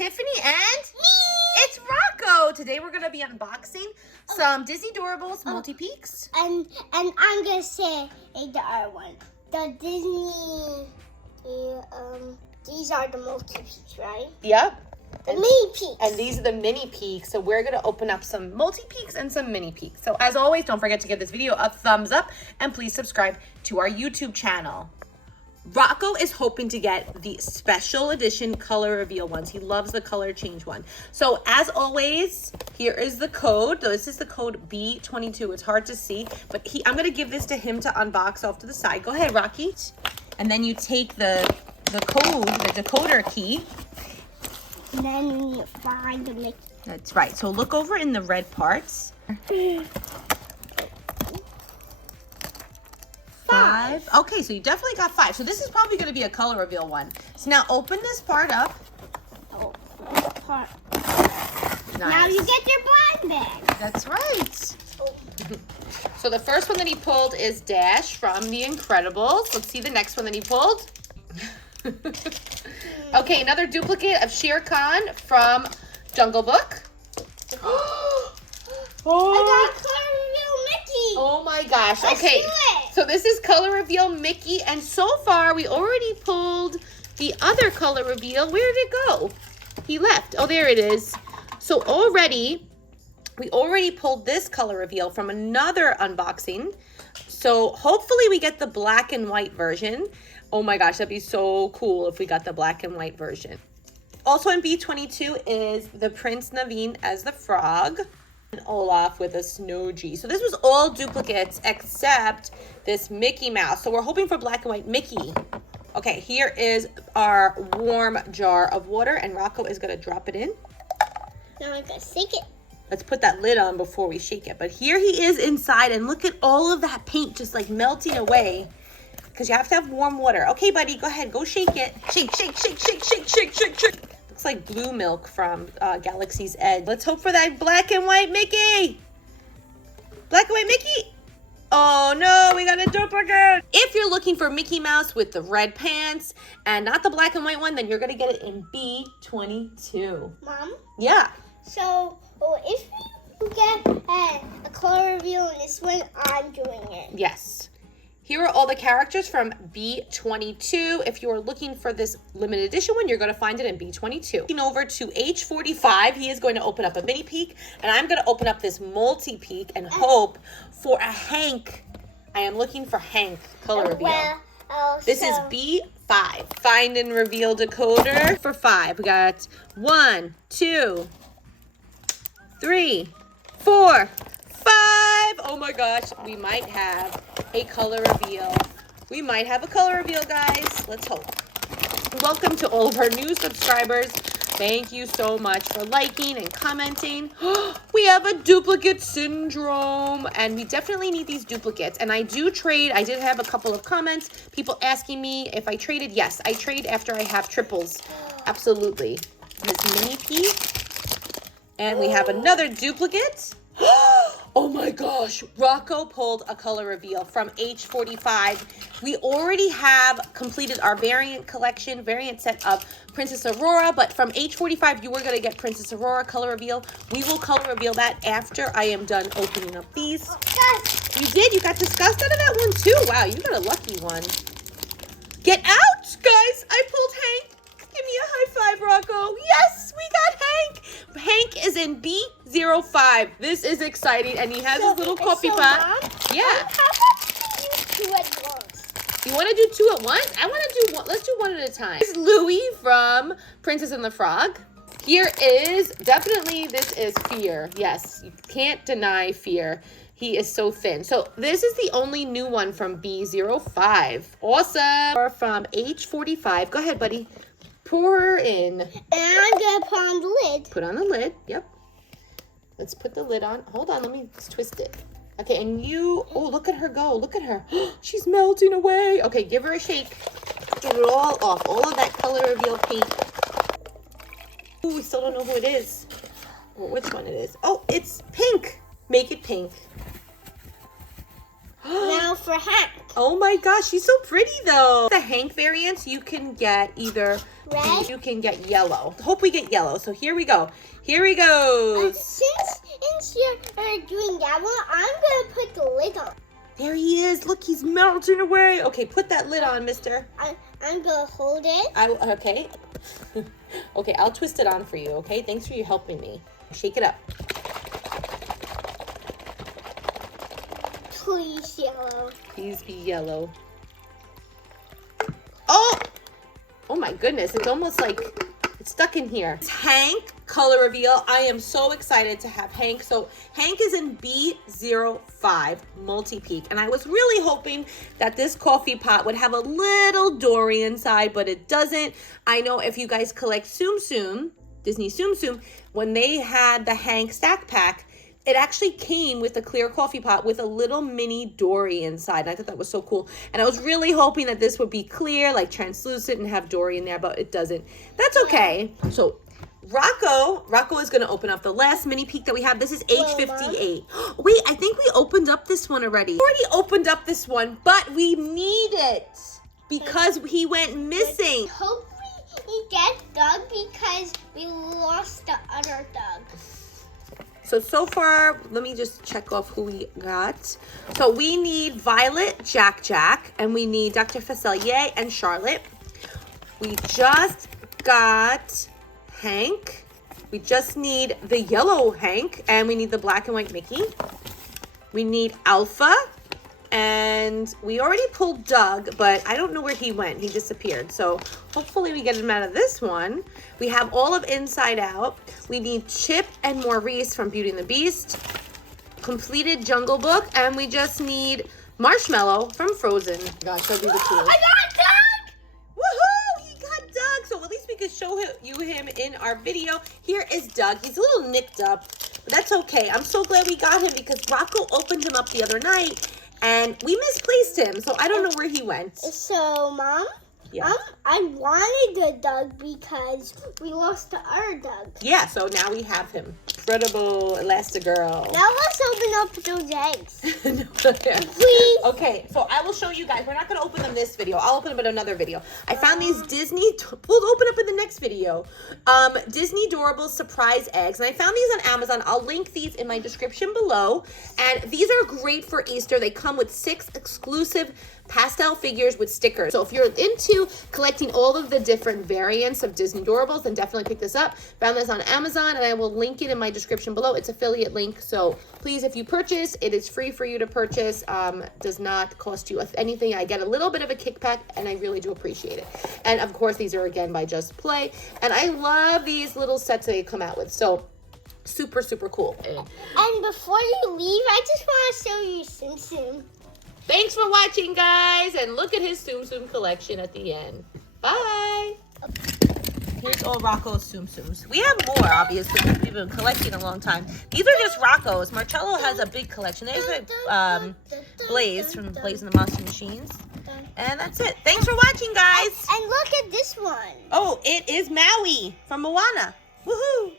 Tiffany and it's Rocco. Today we're gonna be unboxing some Disney Doorables Multipeeks. And I'm gonna say the other one. The Disney these are the Multipeeks, right? Yep. The mini peaks. And these are the mini peaks. So we're gonna open up some multi-peaks and some mini peaks. So as always, don't forget to give this video a thumbs up and please subscribe to our YouTube channel. Rocco is hoping to get the special edition color reveal ones. He loves the color change one. So as always, here is the code. This is the code B22. It's hard to see, but I'm gonna give this to him to unbox off to the side. Go ahead, Rocky. And then you take the code, the decoder key. And then you find the Mickey. That's right. So look over in the red parts. 5. Okay, so you definitely got 5. So this is probably going to be a color reveal one. So now open this part up. Oh, this part. Nice. Now you get your blind bag. That's right. Oh. So the first one that he pulled is Dash from The Incredibles. Let's see the next one that he pulled. Okay, another duplicate of Shere Khan from Jungle Book. Oh. I got a color reveal Mickey. Oh my gosh. Let's okay. do it. So this is color reveal Mickey, and so far we already pulled the other color reveal. Where did it go? He left. Oh, there it is. So we already pulled this color reveal from another unboxing. So hopefully we get the black and white version. Oh my gosh, that'd be so cool if we got the black and white version. Also in B22 is the Prince Naveen as the frog and Olaf with a snow G. So this was all duplicates except this Mickey Mouse. So we're hoping for black and white Mickey. Okay, here is our warm jar of water and Rocco is gonna drop it in. Now I'm gonna shake it. Let's put that lid on before we shake it. But here he is inside and look at all of that paint just like melting away. Because you have to have warm water. Okay, buddy, go ahead. Go shake it. Shake, shake, shake, shake, shake, shake, shake, shake. Looks like blue milk from Galaxy's Edge. Let's hope for that black and white Mickey. Black and white Mickey. Oh, no, we got a duplicate. If you're looking for Mickey Mouse with the red pants and not the black and white one, then you're going to get it in B22. Mom? Yeah. So, if you get a color reveal in this one, I'm doing it. Yes. Here are all the characters from B22. If you are looking for this limited edition one, you're going to find it in B22. Looking over to H45, he is going to open up a mini peek, and I'm going to open up this multi-peek and hope for a Hank. I am looking for Hank color reveal. This is B5. Find and reveal decoder for 5. We got 1, 2, 3, 4, 5. Oh my gosh, we might have a color reveal. We might have a color reveal, guys. Let's hope. Welcome to all of our new subscribers. Thank you so much for liking and commenting. We have a duplicate syndrome, and we definitely need these duplicates. And I do trade. I did have a couple of comments, people asking me if I traded. Yes, I trade after I have triples. Absolutely. This mini piece. And we have another duplicate. Oh my gosh, Rocco pulled a color reveal from H45. We already have completed our variant set of Princess Aurora, but from H45, you were going to get Princess Aurora color reveal. We will color reveal that after I am done opening up these. You did? You got disgust out of that one too? Wow, you got a lucky one. Get out, guys. I pulled Hank. Give me a high five, Rocco. Yes, we got Hank. Hank is in B05. This is exciting, and he has his little coffee pot. Mom, Yeah. How about we do 2 at once? You want to do 2 at once? I want to do one. Let's do one at a time. This is Louie from Princess and the Frog. Here is definitely, this is Fear. Yes, you can't deny Fear. He is so thin. So this is the only new one from B05. Awesome. From H45. Go ahead, buddy. Pour her in. And I'm going to put on the lid. Put on the lid. Yep. Let's put the lid on. Hold on. Let me just twist it. Okay. And you. Oh, look at her go. Look at her. She's melting away. Okay. Give her a shake. Get it all off. All of that color reveal paint. Ooh, we still don't know who it is. Or which one it is. Oh, it's pink. Make it pink. Now for Hank. Oh my gosh, she's so pretty though. The Hank variants, you can get either red. You can get yellow. Hope we get yellow. So here we go. Here he goes. Since you're doing that one, I'm going to put the lid on. There he is. Look, he's melting away. Okay, put that lid on, mister. I'm going to hold it. Okay. Okay, I'll twist it on for you, okay? Thanks for you helping me. Shake it up. Please yellow. Please be yellow. Oh! Oh my goodness, it's almost like it's stuck in here. It's Hank color reveal. I am so excited to have Hank. So Hank is in B05 Multipeek, and I was really hoping that this coffee pot would have a little Dory inside, but it doesn't. I know if you guys collect Tsum Tsum, Disney TSUM TSUM, when they had the Hank stack pack, it actually came with a clear coffee pot with a little mini Dory inside. I thought that was so cool. And I was really hoping that this would be clear, like translucent, and have Dory in there, but it doesn't. That's okay. So Rocco is going to open up the last mini peek that we have. This is H58. Wait, I think we opened up this one already. We already opened up this one, but we need it because he went missing. Hope we get Doug because we lost the other Doug. So far, let me just check off who we got. So we need Violet, Jack, and we need Dr. Facelier and Charlotte. We just got Hank. We just need the yellow Hank, and we need the black and white Mickey. We need Alpha, and we already pulled Doug, but I don't know where he went. He disappeared. So hopefully we get him out of this one. We have all of Inside Out. We need Chip and Maurice from Beauty and the Beast. Completed Jungle Book, and we just need Marshmallow from Frozen. Gosh, that'd be the coolest. I got Doug! Woohoo! He got Doug. So at least we could show him in our video. Here is Doug. He's a little nicked up, but that's okay. I'm so glad we got him because Rocco opened him up the other night, and we misplaced him, so I don't know where he went. So, Mom? Yeah. I wanted the Doug because we lost the other Doug. Yeah, so now we have him. Incredible Elastigirl. Now let's open up those eggs. Please. Please. Okay, so I will show you guys. We're not going to open them this video. I'll open them in another video. I found these we'll open up in the next video. Disney Doorables Surprise Eggs. And I found these on Amazon. I'll link these in my description below. And these are great for Easter. They come with 6 exclusive pastel figures with stickers. So if you're into collecting all of the different variants of Disney Doorables, then definitely pick this up. Found this on Amazon, and I will link it in my description below. It's affiliate link. So please, if you purchase, it is free for you to purchase. Does not cost you anything. I get a little bit of a kickback, and I really do appreciate it. And of course, these are again by Just Play. And I love these little sets that they come out with. So super, super cool. And before you leave, I just want to show you Tsum Tsum. Thanks for watching, guys, and look at his Tsum Tsum collection at the end. Bye. Here's all Rocco's Tsum Tsums. We have more, obviously, because we've been collecting a long time. These are just Rocco's. Marcello has a big collection. There's a Blaze from Blaze and the Monster Machines. And that's it. Thanks for watching, guys. And look at this one. Oh, it is Maui from Moana. Woohoo.